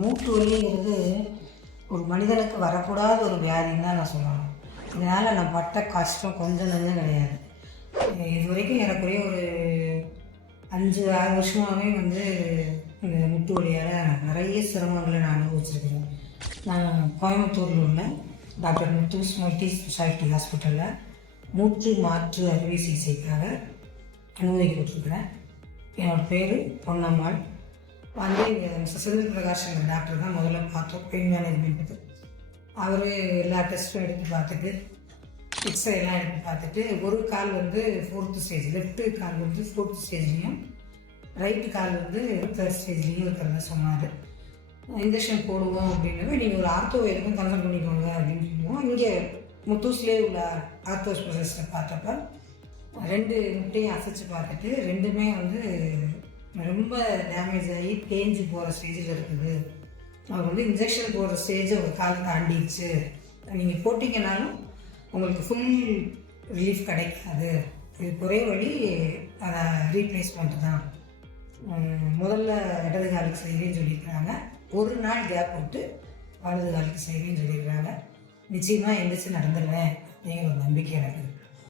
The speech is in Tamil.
மூட்டு வலிங்கிறது ஒரு மனிதனுக்கு வரக்கூடாத ஒரு வியாதின்னு தான் நான் சொல்லணும். இதனால் நான் பட்ட கஷ்டம் கொஞ்சம் நஞ்சம் கிடையாது. இது வரைக்கும் எனக்குரிய ஒரு 5-6 வருஷமாகவே இந்த முட்டு வலியால் நிறைய சிரமங்களை நான் அனுபவிச்சிருக்கிறேன். நான் கோயம்புத்தூரில் உள்ள டாக்டர் முத்தூஸ் மல்டி ஸ்பெஷாலிட்டி ஹாஸ்பிட்டலில் மூட்டு மாற்று அறுவை சிகிச்சைக்காக அனுமதிக்கப்பட்டிருக்கிறேன். என்னோடய பேர் பொன்னம்மாள். செந்தில் பிரகாஷ்ங்கிற டாக்டர் தான் முதல்ல பார்த்தோம், பெயின் மேனேஜ்மெண்ட்டுக்கு. அவர் எல்லா டெஸ்ட்டும் எடுத்து பார்த்துட்டு எக்ஸ்ரே எல்லாம் எடுத்து பார்த்துட்டு ஒரு கால் 4th ஸ்டேஜ், லெஃப்ட்டு கால் 4th ஸ்டேஜ்லேயும் ரைட்டு கால் 3rd ஸ்டேஜ்லேயும் இருக்கிறத சொன்னார். இன்ஜெக்ஷன் போடுவோம் அப்படின்னவே நீங்கள் ஒரு ஆர்த்தோ எதுக்கும் கன்சல்ட் பண்ணிக்கோங்க அப்படின்னு சொல்லுவோம். இங்கே முத்தூஸ்லேயே உள்ள ஆர்த்தோ ஸ்பெஷலிஸ்ட்டை பார்த்தப்ப 2 முட்டையும் அசைச்சு பார்த்துட்டு ரெண்டுமே ரொம்ப டேமேஜ் ஆகி தேஞ்சு போகிற ஸ்டேஜில் இருக்குது. அவர் இன்ஜெக்ஷன் போடுற ஸ்டேஜ் ஒரு கால் தாண்டிடுச்சு, நீங்கள் போட்டிங்கனாலும் உங்களுக்கு ஃபுல் ரிலீஃப் கிடைக்காது, இது ஒரே வழி அதை ரீப்ளேஸ்மெண்ட் தான். முதல்ல இடது காலுக்கு செய்கிறேன்னு சொல்லியிருக்கிறாங்க, ஒரு நாள் கேப் விட்டு வலது காலுக்கு செய்கிறேன்னு சொல்லியிருக்கிறாங்க. நிச்சயமாக எந்திரிச்சு நடந்துடுவேன் அப்படிங்கிற ஒரு நம்பிக்கை எனக்கு.